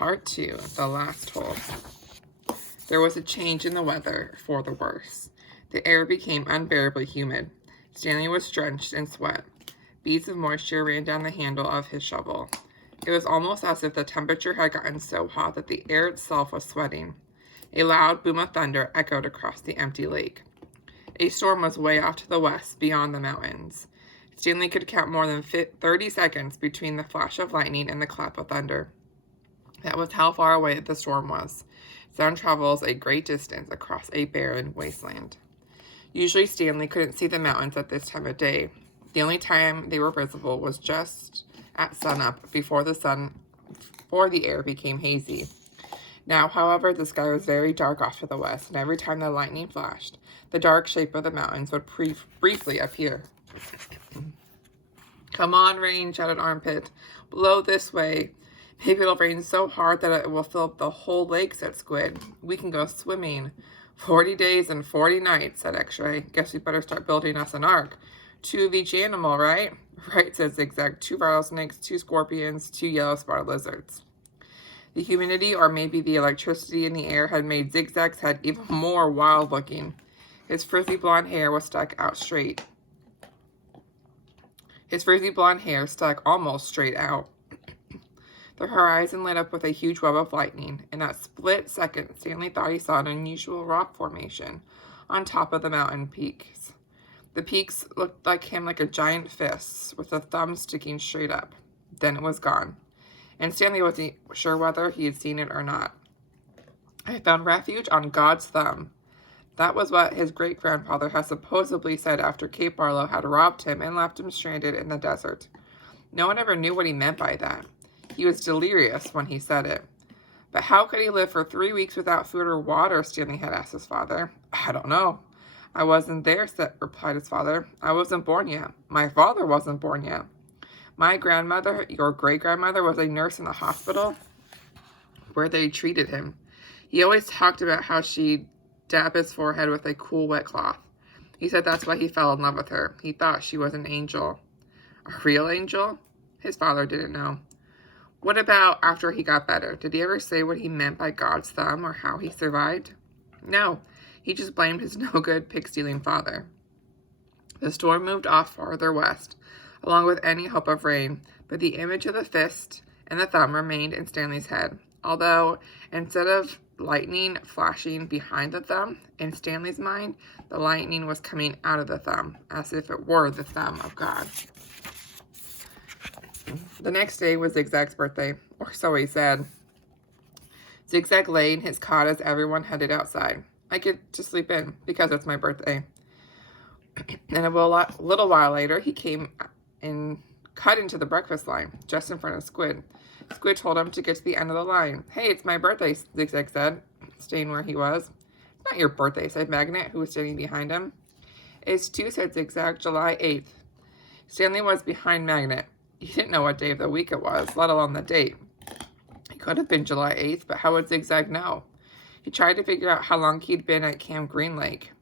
Part 2, the last hole. There was a change in the weather for the worse. The air became unbearably humid. Stanley was drenched in sweat. Beads of moisture ran down the handle of his shovel. It was almost as if the temperature had gotten so hot that the air itself was sweating. A loud boom of thunder echoed across the empty lake. A storm was way off to the west, beyond the mountains. Stanley could count more than 30 seconds between the flash of lightning and the clap of thunder. That was how far away the storm was. Sound travels a great distance across a barren wasteland. Usually Stanley couldn't see the mountains at this time of day. The only time they were visible was just at sunup, before the air became hazy. Now, however, the sky was very dark off to the west, and every time the lightning flashed, the dark shape of the mountains would briefly appear. "Come on, rain," shouted Armpit. "Blow this way. Maybe it'll rain so hard that it will fill up the whole lake," said Squid. "We can go swimming." 40 days and 40 nights, said X-Ray. "Guess we better start building us an ark. 2 of each animal, right?" "Right," said Zigzag. 2 rattlesnakes, 2 scorpions, 2 yellow spotted lizards. The humidity, or maybe the electricity in the air, had made Zigzag's head even more wild-looking. His frizzy blonde hair was stuck out straight. His frizzy blonde hair stuck almost straight out. The horizon lit up with a huge web of lightning. In that split second, Stanley thought he saw an unusual rock formation on top of the mountain peaks. The peaks looked like him like a giant fist, with a thumb sticking straight up. Then it was gone, and Stanley wasn't sure whether he had seen it or not. "I found refuge on God's thumb." That was what his great-grandfather had supposedly said after Cape Barlow had robbed him and left him stranded in the desert. No one ever knew what he meant by that. He was delirious when he said it. But how could he live for 3 weeks without food or water? Stanley had asked his father. "I don't know. I wasn't there," replied his father. "I wasn't born yet. My father wasn't born yet. My grandmother, your great-grandmother, was a nurse in the hospital where they treated him. He always talked about how she'd dab his forehead with a cool wet cloth. He said that's why he fell in love with her. He thought she was an angel." "A real angel?" His father didn't know. "What about after he got better? Did he ever say what he meant by God's thumb or how he survived?" "No, he just blamed his no-good pig-stealing father." The storm moved off farther west, along with any hope of rain, but the image of the fist and the thumb remained in Stanley's head, although instead of lightning flashing behind the thumb, in Stanley's mind, the lightning was coming out of the thumb, as if it were the thumb of God. The next day was Zigzag's birthday, or so he said. Zigzag lay in his cot as everyone headed outside. "I get to sleep in, because it's my birthday." And a little while later, he came and cut into the breakfast line, just in front of Squid. Squid told him to get to the end of the line. "Hey, it's my birthday," Zigzag said, staying where he was. "It's not your birthday," said Magnet, who was standing behind him. "It's too," said Zigzag, "July 8th. Stanley was behind Magnet. He didn't know what day of the week it was, let alone the date. It could have been July 8th, but how would Zigzag know? He tried to figure out how long he'd been at Camp Green Lake.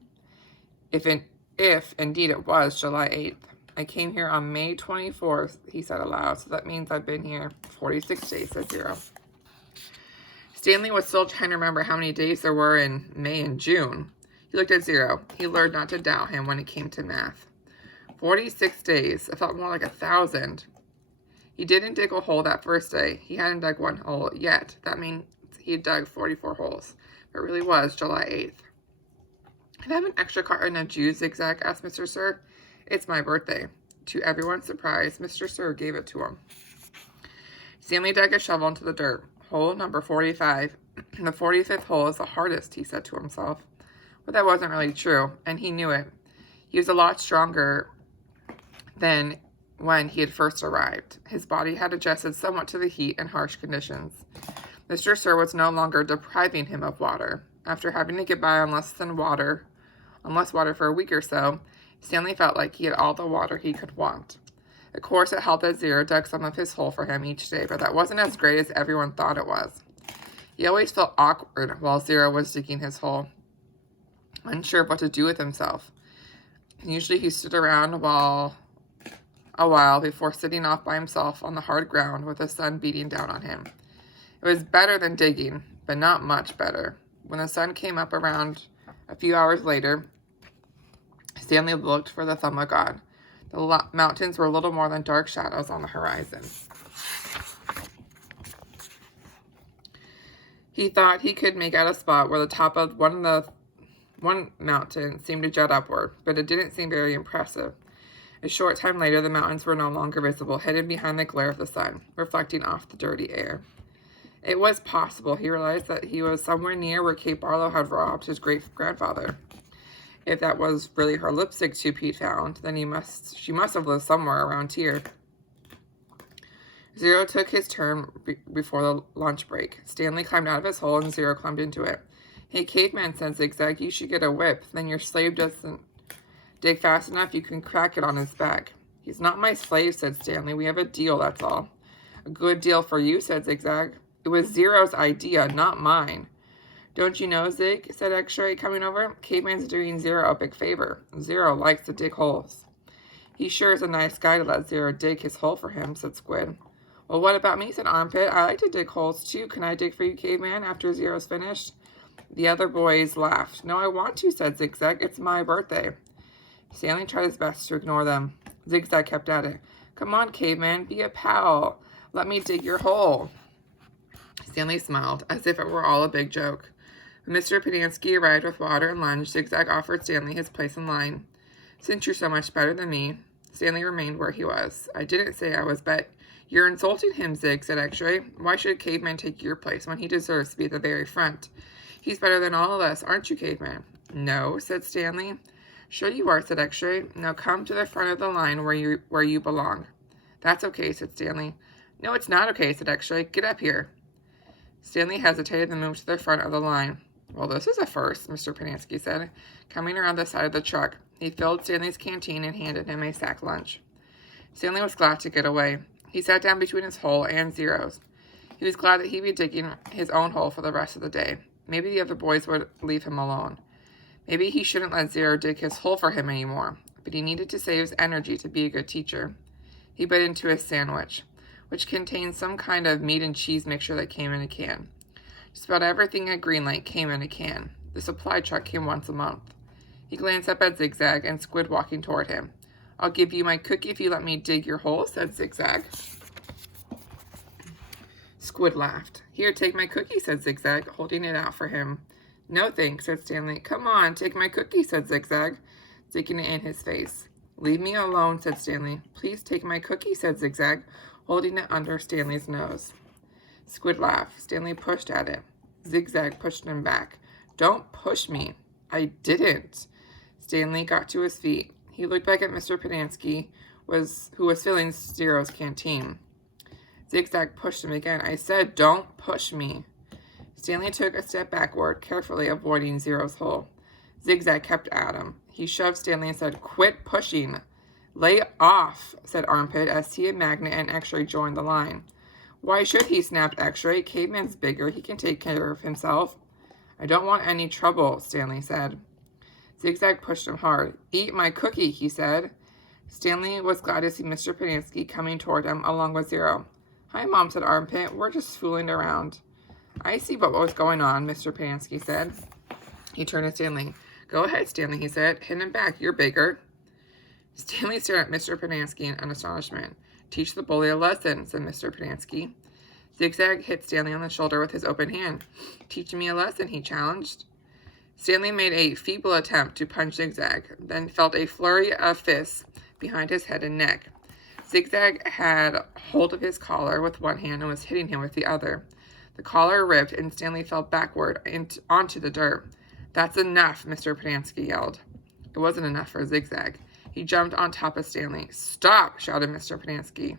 If indeed it was July 8th. "I came here on May 24th, he said aloud, "so that means I've been here 46 days, said Zero. Stanley was still trying to remember how many days there were in May and June. He looked at Zero. He learned not to doubt him when it came to math. 46 days. It felt more like 1,000. He didn't dig a hole that first day. He hadn't dug one hole yet. That means he had dug 44 holes. It really was July 8th. "Can I have an extra carton of juice?" Zigzag asked Mr. Sir. "It's my birthday." To everyone's surprise, Mr. Sir gave it to him. Stanley dug a shovel into the dirt. "Hole number 45. The 45th hole is the hardest," he said to himself. But that wasn't really true, and he knew it. He was a lot stronger than when he had first arrived. His body had adjusted somewhat to the heat and harsh conditions. Mr. Sir was no longer depriving him of water. After having to get by on less water for a week or so, Stanley felt like he had all the water he could want. Of course, it helped that Zero dug some of his hole for him each day, but that wasn't as great as everyone thought it was. He always felt awkward while Zero was digging his hole, unsure of what to do with himself. Usually he stood around a while before sitting off by himself on the hard ground with the sun beating down on him. It was better than digging, but not much better. When the sun came up around a few hours later, Stanley looked for the thumb of God. The mountains were little more than dark shadows on the horizon. He thought he could make out a spot where the top of one mountain seemed to jut upward, but it didn't seem very impressive. A short time later, the mountains were no longer visible, hidden behind the glare of the sun, reflecting off the dirty air. It was possible, he realized, that he was somewhere near where Kate Barlow had robbed his great-grandfather. If that was really her lipstick tube he'd found, then she must have lived somewhere around here. Zero took his turn before the lunch break. Stanley climbed out of his hole and Zero climbed into it. Hey, caveman, said Zigzag, you should get a whip. Then your slave doesn't dig fast enough, you can crack it on his back. He's not my slave, said Stanley. We have a deal, that's all. A good deal for you, said Zigzag. It was Zero's idea, not mine. Don't you know, Zig, said X-Ray, coming over. Caveman's doing Zero a big favor. Zero likes to dig holes. He sure is a nice guy to let Zero dig his hole for him, said Squid. Well, what about me, said Armpit. I like to dig holes, too. Can I dig for you, Caveman, after Zero's finished? The other boys laughed. No, I want to, said Zigzag. It's my birthday. Stanley tried his best to ignore them. Zigzag kept at it. Come on, Caveman, be a pal. Let me dig your hole. Stanley smiled, as if it were all a big joke. When Mr. Padansky arrived with water and lunch, Zigzag offered Stanley his place in line. Since you're so much better than me, Stanley remained where he was. I didn't say I was bet. You're insulting him, Zig, said X-Ray. Why should Caveman take your place when he deserves to be at the very front? He's better than all of us, aren't you, Caveman? No, said Stanley. Sure you are, said X-Ray. Now come to the front of the line where you belong. That's okay, said Stanley. No, it's not okay, said X-Ray. Get up here. Stanley hesitated and moved to the front of the line. Well, this is a first, Mr. Padansky said. Coming around the side of the truck, he filled Stanley's canteen and handed him a sack lunch. Stanley was glad to get away. He sat down between his hole and Zero's. He was glad that he'd be digging his own hole for the rest of the day. Maybe the other boys would leave him alone. Maybe he shouldn't let Zero dig his hole for him anymore, but he needed to save his energy to be a good teacher. He bit into his sandwich, which contained some kind of meat and cheese mixture that came in a can. Just about everything at Green Lake came in a can. The supply truck came once a month. He glanced up at Zigzag and Squid walking toward him. I'll give you my cookie if you let me dig your hole, said Zigzag. Squid laughed. Here, take my cookie, said Zigzag, holding it out for him. No thanks, said Stanley. Come on, take my cookie, said Zigzag, sticking it in his face. Leave me alone, said Stanley. Please take my cookie, said Zigzag, holding it under Stanley's nose. Squid laughed. Stanley pushed at it. Zigzag pushed him back. Don't push me. I didn't. Stanley got to his feet. He looked back at Mr. Padansky, who was filling Zero's canteen. Zigzag pushed him again. I said, don't push me. Stanley took a step backward, carefully avoiding Zero's hole. Zigzag kept at him. He shoved Stanley and said, quit pushing. Lay off, said Armpit, as he and Magnet and X-Ray joined the line. Why should he, snapped X-Ray. Caveman's bigger. He can take care of himself. I don't want any trouble, Stanley said. Zigzag pushed him hard. Eat my cookie, he said. Stanley was glad to see Mr. Padansky coming toward him, along with Zero. Hi, Mom, said Armpit. We're just fooling around. I see what was going on, Mr. Padansky said. He turned to Stanley. Go ahead, Stanley, he said. Hit him back. You're bigger. Stanley stared at Mr. Padansky in astonishment. Teach the bully a lesson, said Mr. Padansky. Zigzag hit Stanley on the shoulder with his open hand. Teach me a lesson, he challenged. Stanley made a feeble attempt to punch Zigzag, then felt a flurry of fists behind his head and neck. Zigzag had hold of his collar with one hand and was hitting him with the other. The collar ripped, and Stanley fell backward onto the dirt. That's enough, Mr. Padansky yelled. It wasn't enough for Zigzag. He jumped on top of Stanley. Stop, shouted Mr. Padansky.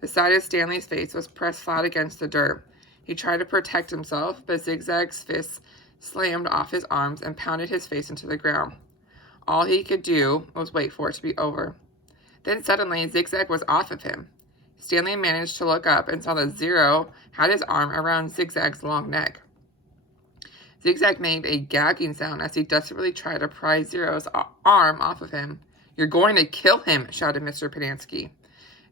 The side of Stanley's face was pressed flat against the dirt. He tried to protect himself, but Zigzag's fists slammed off his arms and pounded his face into the ground. All he could do was wait for it to be over. Then suddenly, Zigzag was off of him. Stanley managed to look up and saw that Zero had his arm around Zigzag's long neck. Zigzag made a gagging sound as he desperately tried to pry Zero's arm off of him. You're going to kill him, shouted Mr. Padansky.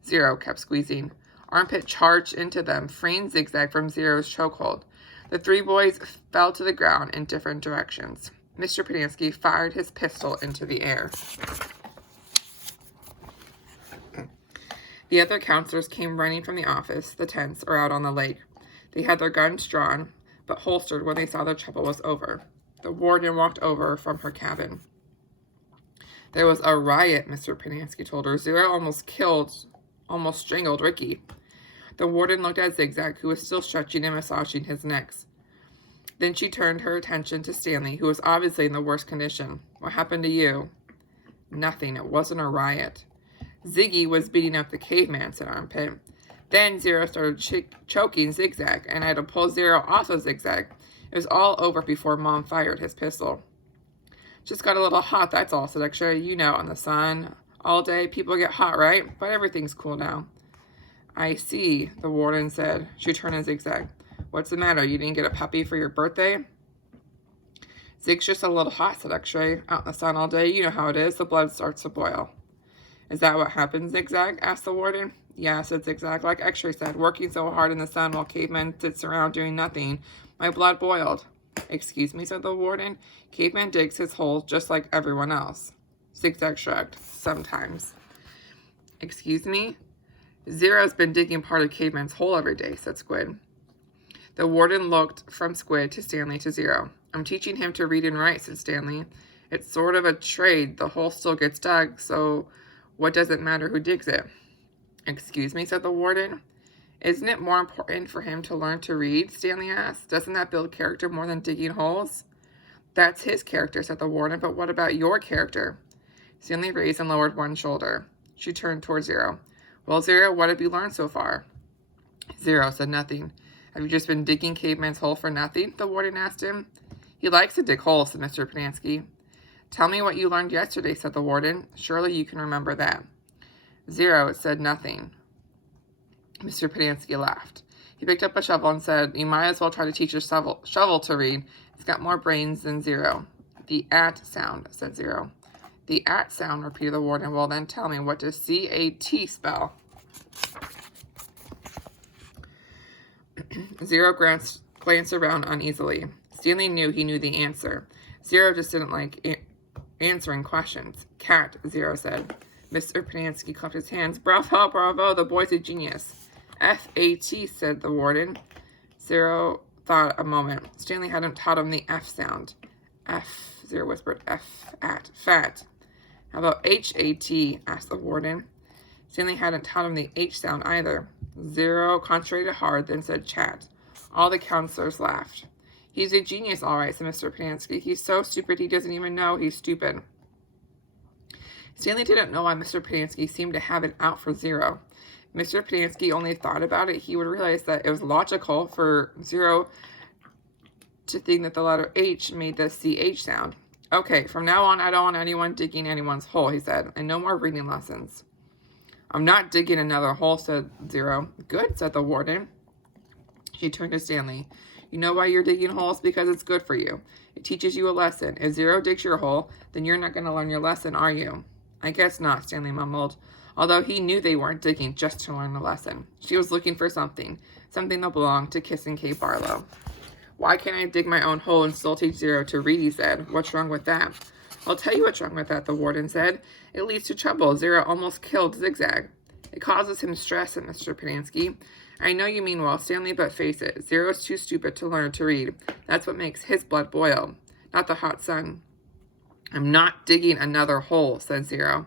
Zero kept squeezing. Armpit charged into them, freeing Zigzag from Zero's chokehold. The three boys fell to the ground in different directions. Mr. Padansky fired his pistol into the air. The other counselors came running from the office, the tents, or out on the lake. They had their guns drawn, but holstered when they saw the trouble was over. The warden walked over from her cabin. There was a riot, Mr. Padansky told her. Zero almost strangled Ricky. The warden looked at Zigzag, who was still stretching and massaging his neck. Then she turned her attention to Stanley, who was obviously in the worst condition. What happened to you? Nothing. It wasn't a riot. Ziggy was beating up the caveman, said Armpit. Then Zero started choking Zigzag, and I had to pull Zero off of Zigzag. It was all over before Mom fired his pistol. Just got a little hot, that's all, said X-Ray. You know, in the sun all day, people get hot, right? But everything's cool now. I see, the warden said. She turned to Zigzag. What's the matter? You didn't get a puppy for your birthday? Zig's just a little hot, said X-Ray. Out in the sun all day, you know how it is. The blood starts to boil. Is that what happens, Zigzag? Asked the warden. Yeah, said Zigzag. Like X-Ray said, working so hard in the sun while Caveman sits around doing nothing. My blood boiled. Excuse me, said the warden. Caveman digs his holes just like everyone else. Zigzag shrugged. Sometimes. Excuse me? Zero's been digging part of Caveman's hole every day, said Squid. The warden looked from Squid to Stanley to Zero. I'm teaching him to read and write, said Stanley. It's sort of a trade. The hole still gets dug, so what does it matter who digs it? Excuse me, said the warden. Isn't it more important for him to learn to read? Stanley asked. Doesn't that build character more than digging holes? That's his character, said the warden, but what about your character? Stanley raised and lowered one shoulder. She turned toward Zero. Well, Zero, what have you learned so far? Zero said nothing. Have you just been digging Caveman's hole for nothing? The warden asked him. He likes to dig holes, said Mr. Padansky. Tell me what you learned yesterday, said the warden. Surely you can remember that. Zero said nothing. Mr. Padansky laughed. He picked up a shovel and said, you might as well try to teach your shovel to read. It's got more brains than Zero. The at sound, said Zero. The at sound, repeated the warden. Well, then tell me, what does C-A-T spell? Zero glanced around uneasily. Stanley knew he knew the answer. Zero just didn't like answering questions. Cat, Zero said. Mr. Padansky clapped his hands. Bravo, bravo, the boy's a genius. F-A-T, said the warden. Zero thought a moment. Stanley hadn't taught him the F sound. F, Zero whispered. F-at, fat. How about H-A-T, asked the warden. Stanley hadn't taught him the H sound either. Zero concentrated hard, then said chat. All the counselors laughed. He's a genius, all right, said Mr. Padansky. He's so stupid he doesn't even know he's stupid. Stanley didn't know why Mr. Padansky seemed to have it out for Zero. If Mr. Padansky only thought about it, he would realize that it was logical for Zero to think that the letter H made the CH sound. Okay, from now on, I don't want anyone digging anyone's hole, he said, and no more reading lessons. I'm not digging another hole, said Zero. Good, said the warden. She turned to Stanley. You know why you're digging holes? Because it's good for you. It teaches you a lesson. If Zero digs your hole, then you're not going to learn your lesson, are you? I guess not, Stanley mumbled, although he knew they weren't digging just to learn a lesson. She was looking for something that belonged to Kissing Kate Barlow. Why can't I dig my own hole and still teach Zero to read, he said. What's wrong with that? I'll tell you what's wrong with that, the warden said. It leads to trouble. Zero almost killed Zigzag. It causes him stress, said Mr. Padansky. I know you mean well, Stanley, but face it. Zero's too stupid to learn to read. That's what makes his blood boil, not the hot sun. I'm not digging another hole, said Zero.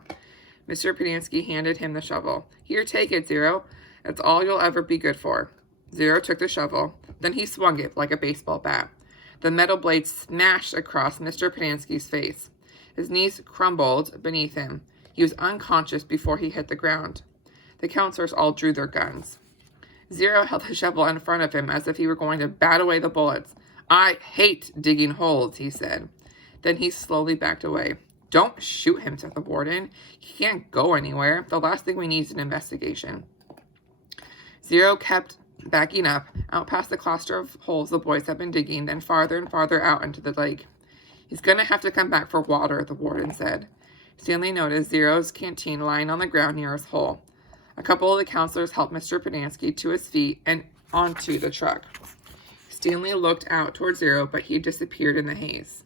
Mr. Padansky handed him the shovel. Here, take it, Zero. That's all you'll ever be good for. Zero took the shovel. Then he swung it like a baseball bat. The metal blade smashed across Mr. Padansky's face. His knees crumbled beneath him. He was unconscious before he hit the ground. The counselors all drew their guns. Zero held the shovel in front of him as if he were going to bat away the bullets. I hate digging holes, he said. Then he slowly backed away. Don't shoot him, said the warden. He can't go anywhere. The last thing we need is an investigation. Zero kept backing up, out past the cluster of holes the boys had been digging, then farther and farther out into the lake. He's going to have to come back for water, the warden said. Stanley noticed Zero's canteen lying on the ground near his hole. A couple of the counselors helped Mr. Padansky to his feet and onto the truck. Stanley looked out toward Zero, but he disappeared in the haze.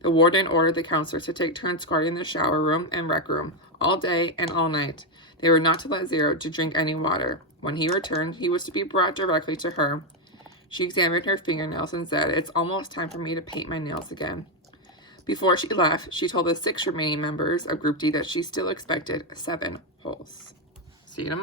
The warden ordered the counselors to take turns guarding the shower room and rec room all day and all night. They were not to let Zero to drink any water. When he returned, he was to be brought directly to her. She examined her fingernails and said, "It's almost time for me to paint my nails again." Before she left, she told the 6 remaining members of Group D that she still expected 7 holes. See you tomorrow.